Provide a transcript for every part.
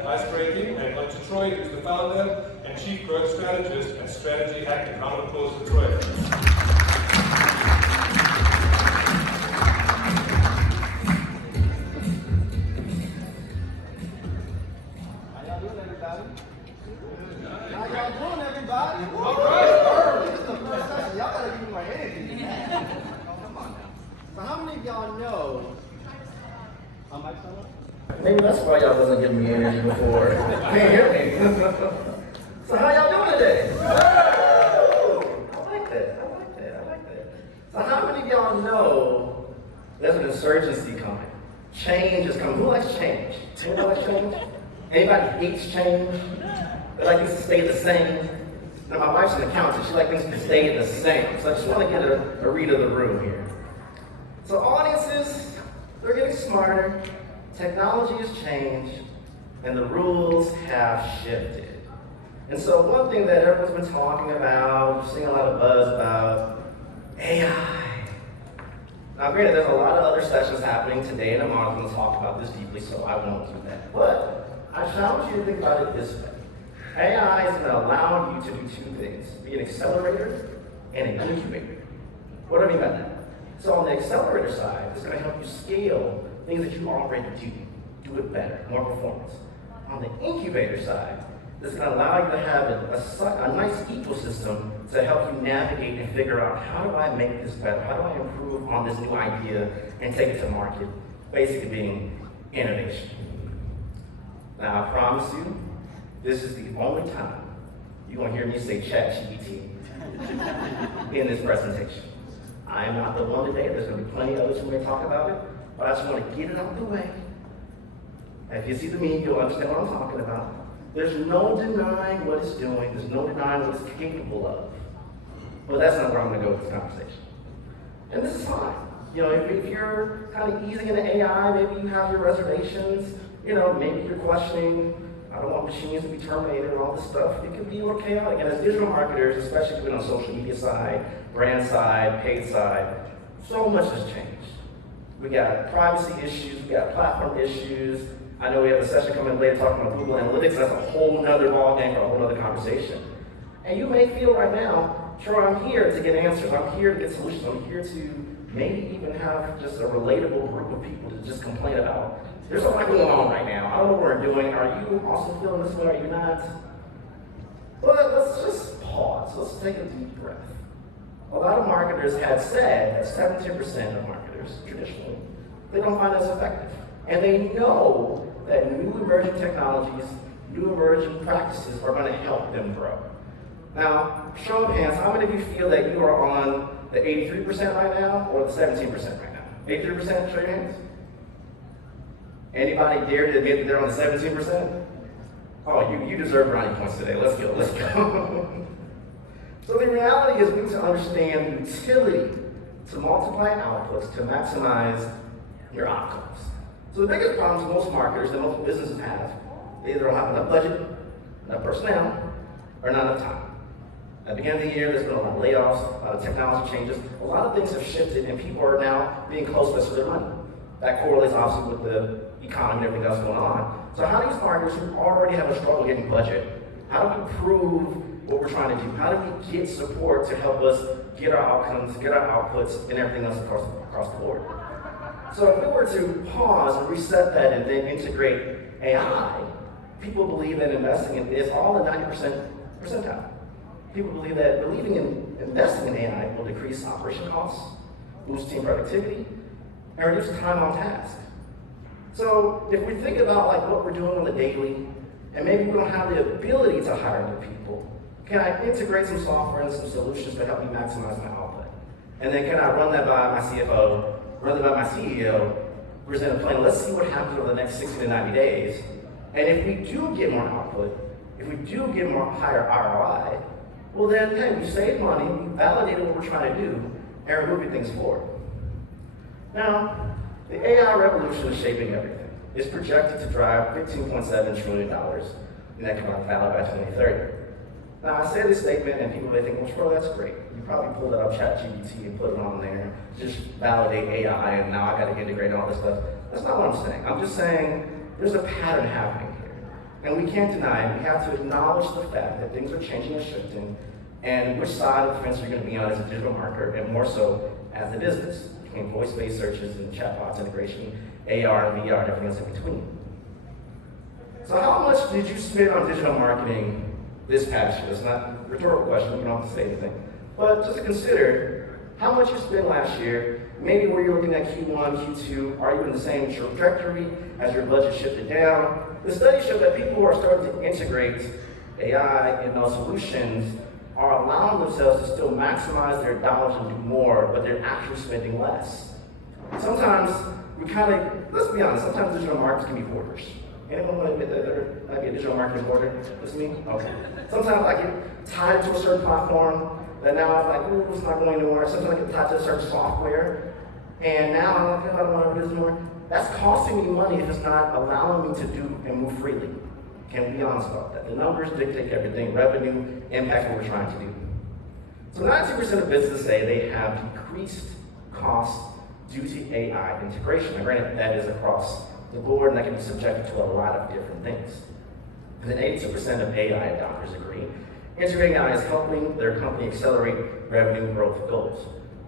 icebreaking and on to Troy, who's the founder and chief growth strategist at Strategy Active. Round of applause for Troy. Maybe that's why y'all wasn't giving me energy before. Can't hear me. So how y'all doing today? I like that. So how many of y'all know there's an insurgency coming? Change is coming. Who likes change? Anybody like change? Anybody hates change? They like things to stay the same? Now my wife's an accountant. She likes things to stay the same. So I just want to get a read of the room here. So audiences, they're getting smarter. Technology has changed, and the rules have shifted. And so one thing that everyone's been talking about, seeing a lot of buzz about, AI. Now granted, there's a lot of other sessions happening today and tomorrow that will talk about this deeply, so I won't do that. But I challenge you to think about it this way. AI is going to allow you to do two things, be an accelerator and an incubator. What do I mean by that? So on the accelerator side, it's going to help you scale things that you already do it better, more performance. On the incubator side, this is going to allow you to have a nice ecosystem to help you navigate and figure out, how do I make this better? How do I improve on this new idea and take it to market? Basically being innovation. Now I promise you, this is the only time you're going to hear me say ChatGPT in this presentation. I am not the one today. There's going to be plenty of others who may talk about it. But I just want to get it out of the way. If you see the meme, you'll understand what I'm talking about. There's no denying what it's doing. There's no denying what it's capable of. But that's not where I'm going to go with this conversation. And this is fine. You know, if you're kind of easing into AI, maybe you have your reservations. You know, maybe you're questioning, I don't want machines to be terminated and all this stuff. It can be more chaotic. And as digital marketers, especially if you're on the social media side, brand side, paid side, so much has changed. We got privacy issues, we got platform issues. I know we have a session coming later talking about Google Analytics. That's a whole nother ballgame for a whole nother conversation. And you may feel right now, sure, I'm here to get answers. I'm here to get solutions. I'm here to maybe even have just a relatable group of people to just complain about. There's a lot going on right now. I don't know what we're doing. Are you also feeling this way? Are you not? But let's just pause. Let's take a deep breath. A lot of marketers had said that 70% of marketers, traditionally, they don't find this effective. And they know that new emerging technologies, new emerging practices are going to help them grow. Now, show of hands, how many of you feel that you are on the 83% right now or the 17% right now? 83%, show your hands. Anybody dare to admit that they're on the 17%? Oh, you deserve brownie points today. Let's go. So the reality is we need to understand utility to multiply outputs to maximize your outcomes. So the biggest problems most marketers and most businesses have, they either don't have enough budget, enough personnel, or not enough time. At the beginning of the year, there's been a lot of layoffs, a lot of technology changes. A lot of things have shifted, and people are now being close to their money. That correlates obviously with the economy and everything else going on. So how do these marketers who already have a struggle getting budget, how do we prove what we're trying to do? How do we get support to help us get our outcomes, get our outputs, and everything else across the board? So if we were to pause and reset that and then integrate AI, people believe that investing in is all the 90% percentile. People believe that believing in investing in AI will decrease operation costs, boost team productivity, and reduce time on task. So if we think about like what we're doing on the daily, and maybe we don't have the ability to hire new people, can I integrate some software and some solutions to help me maximize my output? And then can I run that by my CFO, run that by my CEO, present a plan, let's see what happens over the next 60 to 90 days. And if we do get more output, if we do get more higher ROI, well then, hey, we save money, we validated what we're trying to do, and we're moving things forward. Now, the AI revolution is shaping everything. It's projected to drive $15.7 trillion in economic value by 2030. Now, I say this statement and people may think, well, sure, that's great. You probably pulled up ChatGPT and put it on there, just validate AI, and now I got to integrate all this stuff. That's not what I'm saying. I'm just saying there's a pattern happening here. And we can't deny it. We have to acknowledge the fact that things are changing and shifting, and which side of the fence you're going to be on as a digital marketer, and more so as a business, between voice-based searches and chatbots integration, AR and VR, and everything else in between. So how much did you spend on digital marketing this past year? It's not a rhetorical question, you don't have to say anything. But just to consider how much you spent last year, maybe where you're looking at Q1, Q2, are you in the same trajectory as your budget shifted down? The studies show that people who are starting to integrate AI in those solutions are allowing themselves to still maximize their dollars and do more, but they're actually spending less. Sometimes we kind of, let's be honest, sometimes digital marketers can be hoarders. Anyone want to admit that there might be a digital marketing hoarder? That's me? Okay. Sometimes I get tied to a certain platform that now I'm like, ooh, it's not going anywhere. Sometimes I get tied to a certain software, and now I'm like, I don't want to do this anymore. That's costing me money if it's not allowing me to do and move freely. Can we be honest about that? The numbers dictate everything. Revenue impacts what we're trying to do. So 92% of businesses say they have decreased costs due to AI integration. Now granted, that is across the board, and that can be subjected to a lot of different things. And then 82% of AI adopters agree integrating AI is helping their company accelerate revenue growth goals.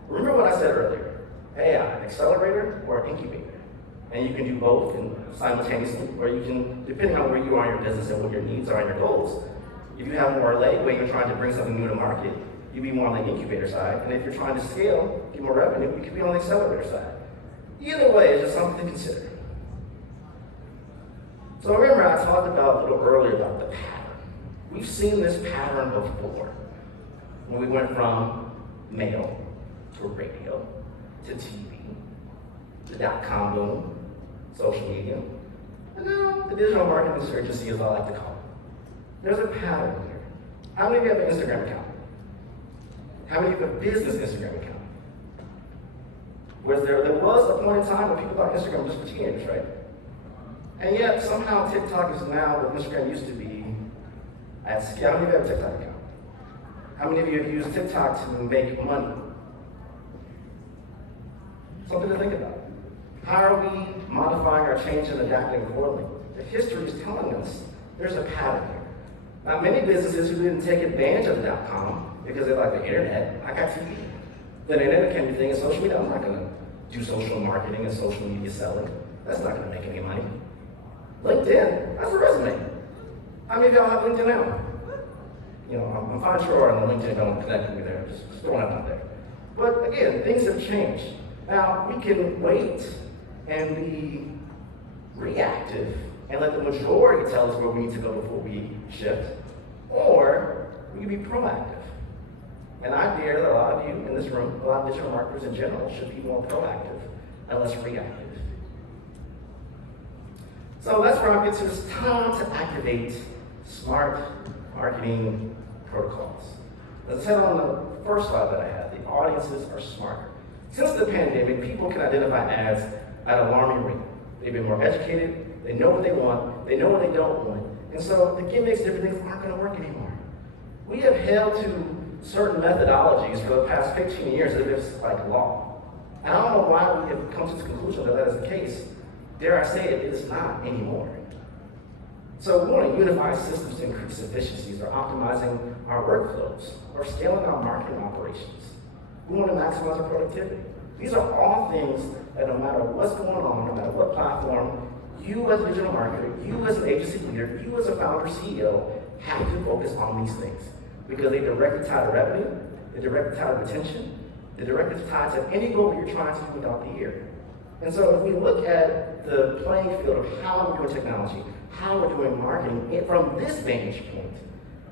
Remember what I said earlier, AI, accelerator or incubator? And you can do both simultaneously, or you can, depending on where you are in your business and what your needs are and your goals. If you have more leg when you're trying to bring something new to market, you'd be more on the incubator side. And if you're trying to scale, get more revenue, you could be on the accelerator side. Either way, it's just something to consider. So remember, I talked about a little earlier about the pattern. We've seen this pattern before. When we went from mail to radio to TV to .com boom, social media, and now the digital marketing insurgency, as I like to call it. There's a pattern here. How many of you have an Instagram account? How many of you have a business Instagram account? There was a point in time when people thought Instagram was just for teenagers, right? And yet, somehow TikTok is now what Instagram used to be at scale. How many of you have a TikTok account? How many of you have used TikTok to make money? Something to think about. How are we modifying our change and adapting accordingly? The history is telling us there's a pattern here. Now, many businesses who didn't take advantage of the .com because they like the internet, I got TV. Then the internet became the thing in social media. I'm not going to do social marketing and social media selling. That's not going to make any money. LinkedIn, that's a resume. How many of y'all have LinkedIn now? You know, I'm fine sure on the LinkedIn, don't connect with me there, just throwing it out there. But again, things have changed. Now, we can wait and be reactive and let the majority tell us where we need to go before we shift, or we can be proactive. And I dare that a lot of you in this room, a lot of digital marketers in general, should be more proactive and less reactive. So that's where I get to. It's time to activate smart marketing protocols. As I said on the first slide that I had, the audiences are smarter. Since the pandemic, people can identify ads at an alarming rate. They've been more educated, they know what they want, they know what they don't want. And so the gimmicks, different things aren't going to work anymore. We have held to certain methodologies for the past 15 years as if it's like law. And I don't know why we have come to the conclusion that that is the case. Dare I say it is not anymore. So we want to unify systems to increase efficiencies, or optimizing our workflows, or scaling our marketing operations. We want to maximize our productivity. These are all things that no matter what's going on, no matter what platform, you as a digital marketer, you as an agency leader, you as a founder, CEO, have to focus on these things. Because they directly tie to revenue, they directly tie to retention, they directly tie to any goal you're trying to do without the year. And so if we look at the playing field of how we're doing technology, how we're doing marketing from this vantage point,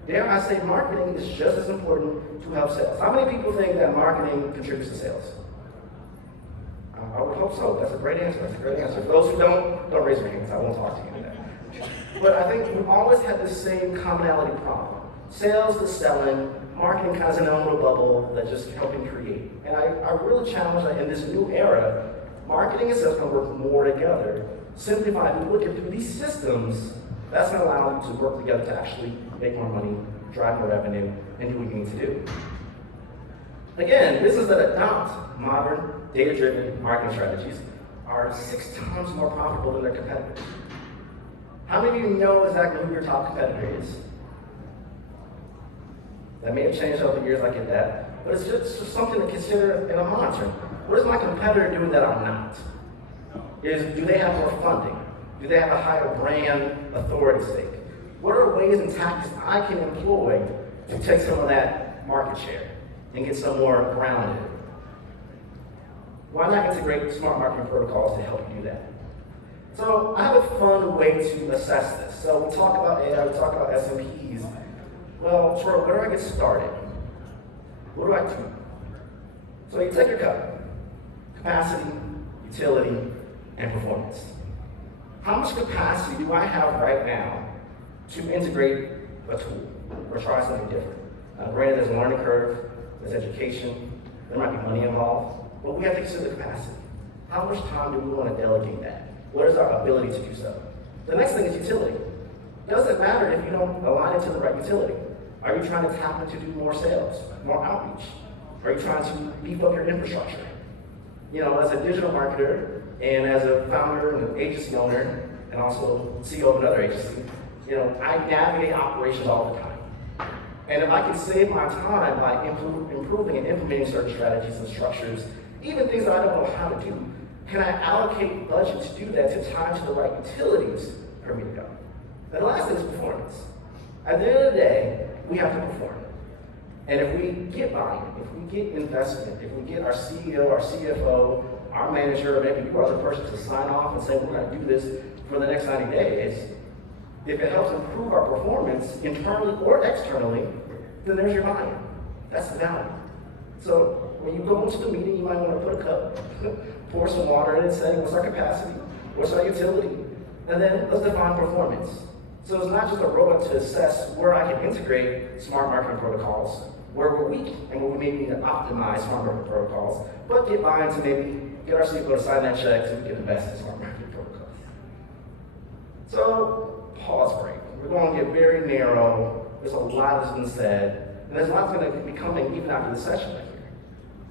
dare I say marketing is just as important to help sales. How many people think that marketing contributes to sales? I would hope so. That's a great answer. That's a great answer. For those who don't raise your hands. I won't talk to you in that. But I think we always had the same commonality problem. Sales is selling, marketing kind of in a little bubble that's just helping create. And I really challenge that in this new era, marketing and sales can work more together. Simply by looking through these systems, that's going to allow you to work together to actually make more money, drive more revenue, and do what you need to do. Again, businesses that adopt modern, data-driven marketing strategies are 6 times more profitable than their competitors. How many of you know exactly who your top competitor is? That may have changed over the years, I get that. But it's just something to consider in a monitor. What is my competitor doing that I'm not? Do they have more funding? Do they have a higher brand authority stake? What are ways and tactics I can employ to take some of that market share and get some more grounded? Why not integrate smart marketing protocols to help you do that? So I have a fun way to assess this. So we talk about AI, we talk about SMPs. Well, Troy, where do I get started? What do I do? So you take your cup: capacity, utility, and performance. How much capacity do I have right now to integrate a tool or try something different? Granted, there's a learning curve, there's education, there might be money involved, but we have to consider the capacity. How much time do we want to delegate that? What is our ability to do so? The next thing is utility. It doesn't matter if you don't align it to the right utility. Are you trying to tap into do more sales, more outreach? Are you trying to beef up your infrastructure? You know, as a digital marketer and as a founder and an agency owner and also CEO of another agency, you know, I navigate operations all the time. And if I can save my time by improving and implementing certain strategies and structures, even things that I don't know how to do, can I allocate budget to do that to tie to the right utilities for me to go? And the last thing is performance. At the end of the day, we have to perform. And if we get buy-in, if we get investment, if we get our CEO, our CFO, our manager, or maybe you are the person to sign off and say, we're going to do this for the next 90 days, if it helps improve our performance internally or externally, then there's your buy-in. That's the value. So when you go into the meeting, you might want to put a cup, pour some water in and say, what's our capacity? What's our utility? And then let's define performance. So it's not just a robot to assess where I can integrate smart marketing protocols, where we're weak and where we maybe need to optimize smart marketing protocols, but get buy-in to maybe get our CFO to sign that check so we can invest in smart marketing protocols. So, pause break. We're going to get very narrow. There's a lot that's been said, and there's a lot that's going to be coming even after the session right here.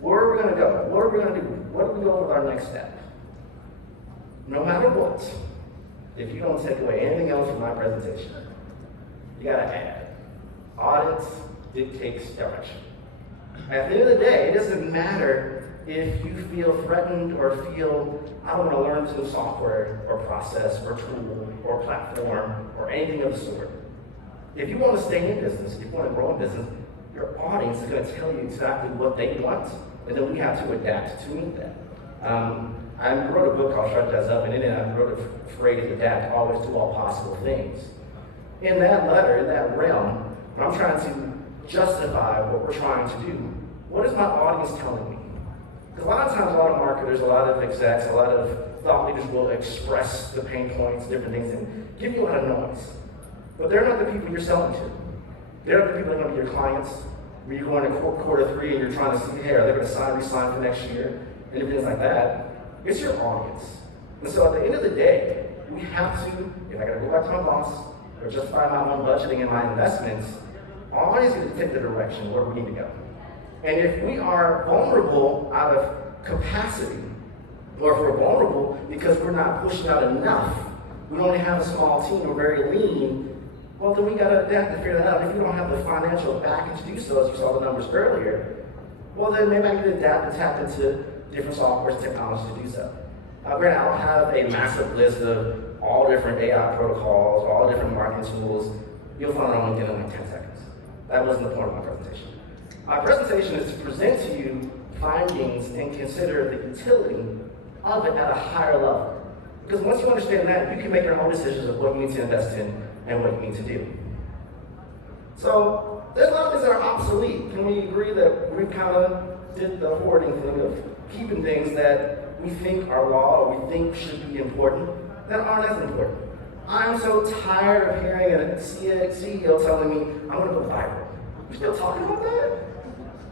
Where are we going to go? What are we going to do? What do we go with our next step? No matter what, if you don't take away anything else from my presentation, you got to add. Audits dictates direction. At the end of the day, it doesn't matter if you feel threatened or feel, I don't want to learn some software or process or tool or platform or anything of the sort. If you want to stay in business, if you want to grow in business, your audience is going to tell you exactly what they want, and then we have to adapt to meet that. I wrote a book called Shut That Up, and in it I wrote a phrase, adapt, always do all possible things. In that letter, in that realm, when I'm trying to justify what we're trying to do, what is my audience telling me? Because a lot of times, a lot of marketers, a lot of execs, a lot of thought leaders will express the pain points, different things, and give you a lot of noise. But they're not the people you're selling to. They're not the people that are going to be your clients. When you're going to quarter three and you're trying to see, hey, are they going to resign for next year? And things like that. It's your audience. And so at the end of the day, we have to, if I got to go back to my boss or justify my own budgeting and my investments, our audience is going to take the direction where we need to go. And if we are vulnerable out of capacity, or if we're vulnerable because we're not pushing out enough, we only have a small team, we're very lean, well, then we got to figure that out. If you don't have the financial backing to do so, as you saw the numbers earlier, well, then maybe I need to adapt and tap into different softwares and technologies to do so. Granted, I don't have a massive list of all different AI protocols, all different marketing tools. You'll find it on LinkedIn in like 10 seconds. That wasn't the point of my presentation. My presentation is to present to you findings and consider the utility of it at a higher level. Because once you understand that, you can make your own decisions of what you need to invest in and what you need to do. So, there's a lot of things that are obsolete. Can we agree that we kind of did the hoarding thing of keeping things that we think are law or we think should be important that aren't as important? I'm so tired of hearing a CEO telling me, I'm going to go viral. We're still talking about that?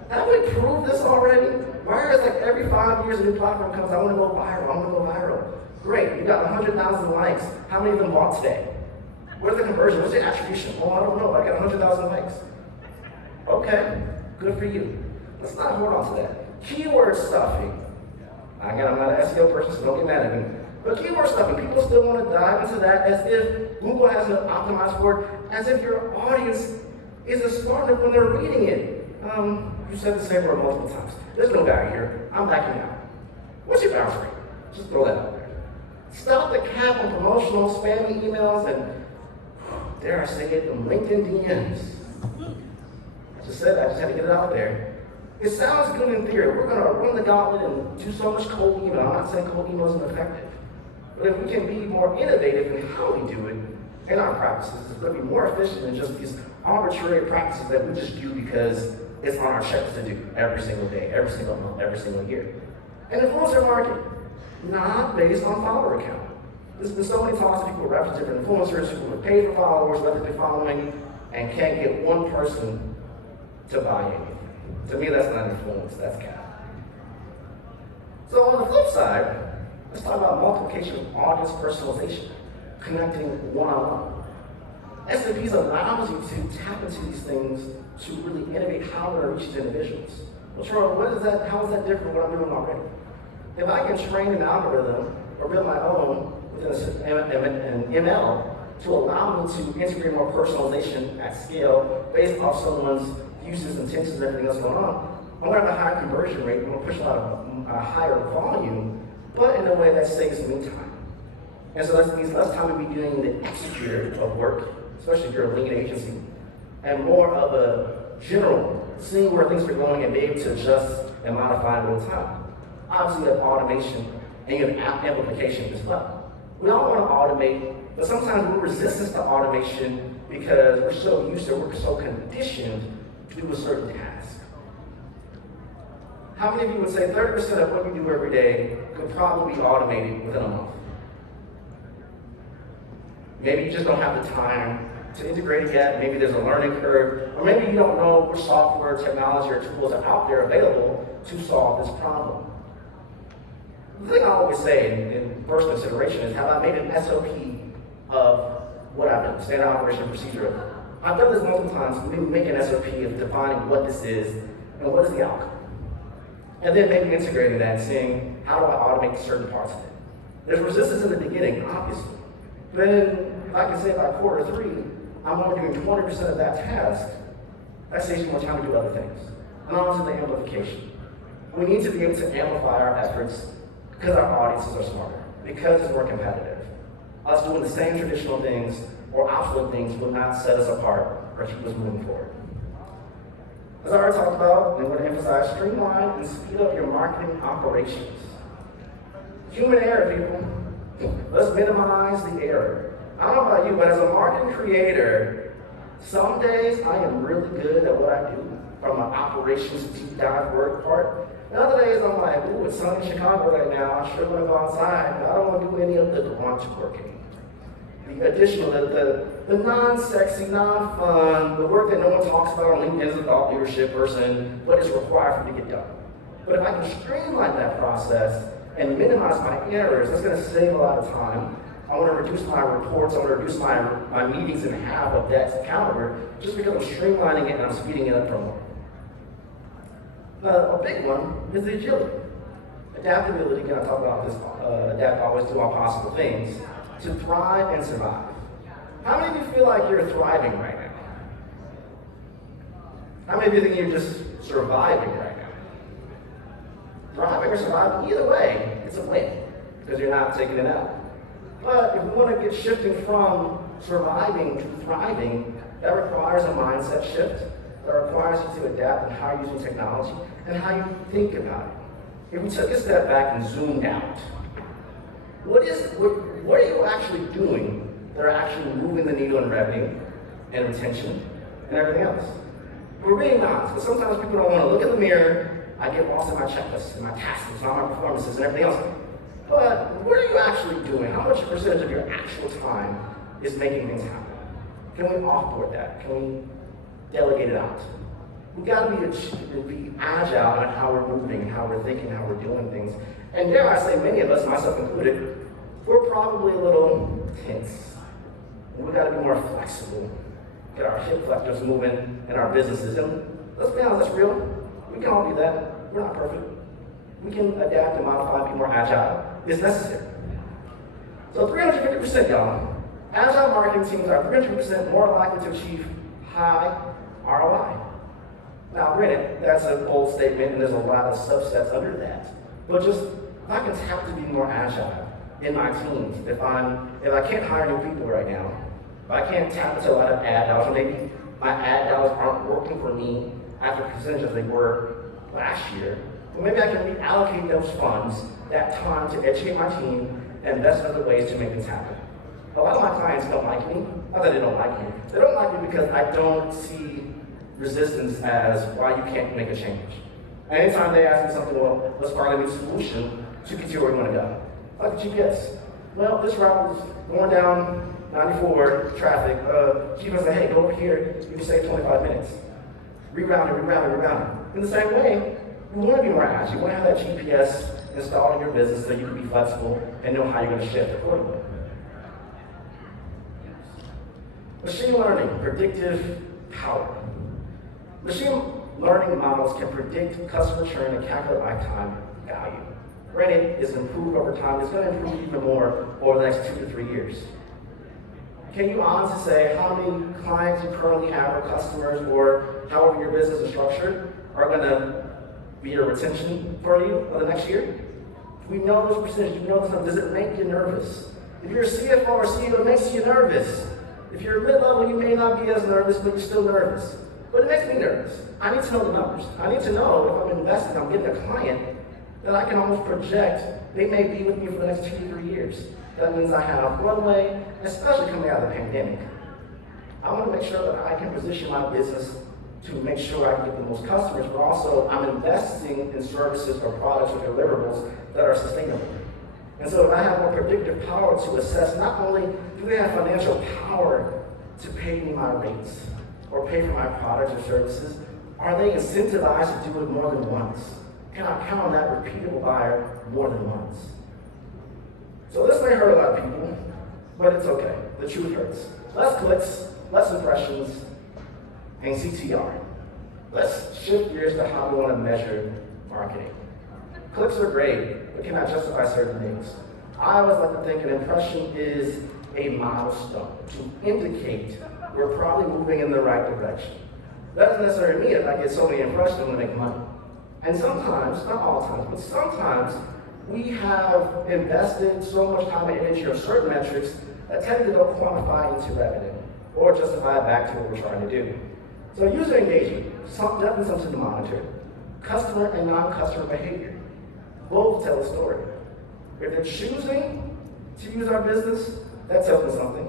Have we proved this already? Why is like every 5 years a new platform comes, I want to go viral, I want to go viral. Great, you got 100,000 likes. How many of them bought today? Where's the conversion? What's the attribution? Oh, I don't know, I got 100,000 likes. Okay, good for you. Let's not hold on to that. Keyword stuffing. Again, I'm not an SEO person, so don't get mad at me. But keyword stuffing, people still want to dive into that as if Google hasn't optimized for it, as if your audience isn't smart enough when they're reading it. You said the same word multiple times. There's no value here. I'm backing out. What's your bounce rate? Just throw that out there. Stop the cap on promotional, spammy emails, and dare I say it, the LinkedIn DMs. I just said that, I just had to get it out there. It sounds good in theory. We're going to run the gauntlet and do so much cold email. I'm not saying cold email isn't effective. But if we can be more innovative in how we do it in our practices, it's going to be more efficient than just these arbitrary practices that we just do because it's on our checklist to do every single day, every single month, every single year. And influencer marketing, not based on follower count. There's been so many talks of people reference different influencers who are paid for followers, whether they're following, and can't get one person to buy anything. To me, that's not influence, that's cap. So on the flip side, let's talk about multiplication of audience personalization, connecting one-on-one. SAPs allows you to tap into these things to really innovate how we're reaching individuals. Well, Charles, how is that different from what I'm doing already? If I can train an algorithm or build my own within an ML to allow me to integrate more personalization at scale based off someone's uses, intentions, and everything else going on, I'm going to have a higher conversion rate, I'm going to push a lot of higher volume, but in a way that saves me time. And so that means less time to be doing the executor of work, especially if you're a lean agency, and more of a general, seeing where things are going and be able to adjust and modify in real time. Obviously, you have automation and you have amplification as well. We all want to automate, but sometimes we're resistant to automation because we're so used to, we're so conditioned to do a certain task. How many of you would say 30% of what you do every day could probably be automated within a month? Maybe you just don't have the time to integrate it yet. Maybe there's a learning curve, or maybe you don't know which software, technology, or tools are out there available to solve this problem. The thing I always say in first consideration is, have I made an SOP of what I've done, standard operation procedure? I've done this multiple times. We make an SOP of defining what this is and what is the outcome. And then maybe integrating that and seeing how do I automate certain parts of it. There's resistance in the beginning, obviously. Then, if I can say by quarter 3, I'm only doing 20% of that task, that saves you more time to do other things. And on to the amplification. We need to be able to amplify our efforts because our audiences are smarter, because it's more competitive. Us doing the same traditional things or obsolete things will not set us apart or keep us moving forward. As I already talked about, I'm going to emphasize streamline and speed up your marketing operations. Human error, people. Let's minimize the error. I don't know about you, but as a marketing creator, some days I am really good at what I do from an operations deep dive work part. And other days I'm like, ooh, it's sunny in Chicago right now. I sure want to go outside, but I don't want to do any of the grunt work anymore. The additional, the non-sexy, non-fun, the work that no one talks about on LinkedIn as a thought leadership person, but is required for me to get done. But if I can streamline that process and minimize my errors, that's going to save a lot of time. I want to reduce my reports, I want to reduce my meetings in half of that calendar, just because I'm streamlining it and I'm speeding it up for more. A big one is the agility. Adaptability, again, I talk about this, adapt, always do all possible things, to thrive and survive. How many of you feel like you're thriving right now? How many of you think you're just surviving right now? Thriving or surviving, either way, it's a win, because you're not taking it out. But if we want to get shifting from surviving to thriving, that requires a mindset shift. That requires you to adapt in how you're using technology and how you think about it. If we took a step back and zoomed out, what are you actually doing that are actually moving the needle in revenue and retention and everything else? We're being honest, but sometimes people don't want to look in the mirror. I get lost in my checklists and my tasks and all my performances and everything else. But what are you actually doing? How much percentage of your actual time is making things happen? Can we offboard that? Can we delegate it out? We've got to be agile in how we're moving, how we're thinking, how we're doing things. And dare I say, many of us, myself included, we're probably a little tense. And we've got to be more flexible, get our hip flexors moving in our businesses. And let's be honest, that's real. We can all do that. We're not perfect. We can adapt and modify and be more agile. It's necessary. So 350%, y'all. Agile marketing teams are 300% more likely to achieve high ROI. Now, granted, that's a bold statement, and there's a lot of subsets under that. But just, if I can tap to be more agile in my teams, if I can't hire new people right now, if I can't tap into a lot of ad dollars, or maybe my ad dollars aren't working for me after percentage as they were last year, well, maybe I can reallocate those funds, that time, to educate my team and invest in other ways to make this happen. A lot of my clients don't like me. Not that they don't like me. They don't like me because I don't see resistance as why you can't make a change. Anytime they ask me something, well, let's find a new solution to get you where you want to go. Like the GPS. Well, this route is going down 94 traffic. GPS said, hey, go over here. You can save 25 minutes. Reroute it. In the same way, you want to be more agile. You want to have that GPS installed in your business so you can be flexible and know how you're going to shift accordingly. Machine learning, predictive power. Machine learning models can predict customer churn and calculate lifetime value. Granted, it's improved over time. It's going to improve even more over the next 2 to 3 years. Can you honestly say how many clients you currently have or customers or however your business is structured are going to be your retention for you for the next year? We know those percentages. You know this. Does it make you nervous? If you're a CFO or CEO, it makes you nervous. If you're mid-level, you may not be as nervous, but you're still nervous. But it makes me nervous. I need to know the numbers. I need to know if I'm investing, I'm getting a client that I can almost project they may be with me for the next 2 to 3 years. That means I have runway, especially coming out of the pandemic. I want to make sure that I can position my business to make sure I can get the most customers, but also I'm investing in services or products or deliverables that are sustainable. And so if I have more predictive power to assess not only do they have financial power to pay me my rates or pay for my products or services, are they incentivized to do it more than once? Can I count on that repeatable buyer more than once? So this may hurt a lot of people, but it's okay. The truth hurts. Less clicks, less impressions, and CTR. Let's shift gears to how we want to measure marketing. Clicks are great, but cannot justify certain things. I always like to think an impression is a milestone to indicate we're probably moving in the right direction. That doesn't necessarily mean if I get so many impressions, I'm going to make money. And sometimes, not all times, but sometimes we have invested so much time and energy on certain metrics that technically don't quantify into revenue or justify it back to what we're trying to do. So user engagement, definitely something to monitor. Customer and non-customer behavior, both tell a story. If they're choosing to use our business, that tells me something.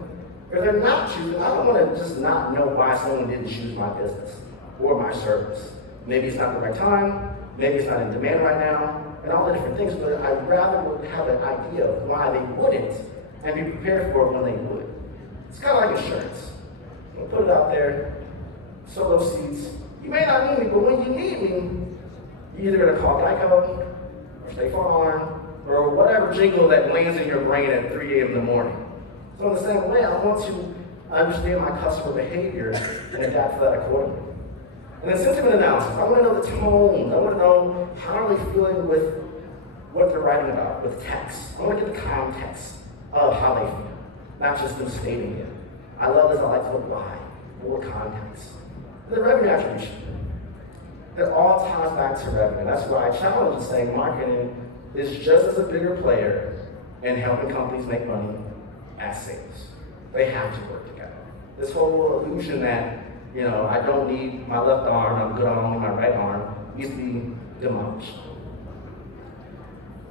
If they're not choosing, I don't want to just not know why someone didn't choose my business or my service. Maybe it's not the right time, maybe it's not in demand right now, and all the different things, but I'd rather have an idea of why they wouldn't and be prepared for it when they would. It's kind of like insurance. You put it out there, sow those seeds. You may not need me, but when you need me, you're either going to call Geico or State Farm or whatever jingle that lands in your brain at 3 a.m. in the morning. So in the same way, I want to understand my customer behavior and adapt to that accordingly. And then sentiment analysis, I want to know the tone. I want to know how are they feeling with what they're writing about, with text. I want to get the context of how they feel, not just them stating it. I love this, I like to look why, more context. And the revenue attribution. It all ties back to revenue. That's why I challenge and saying marketing is just as a bigger player in helping companies make money as sales. They have to work together. This whole illusion that, I don't need my left arm, I'm good on only my right arm, needs to be demolished.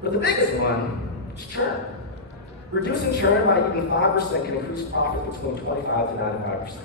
But the biggest one is churn. Reducing churn by even 5% can increase profit between 25 to 95%.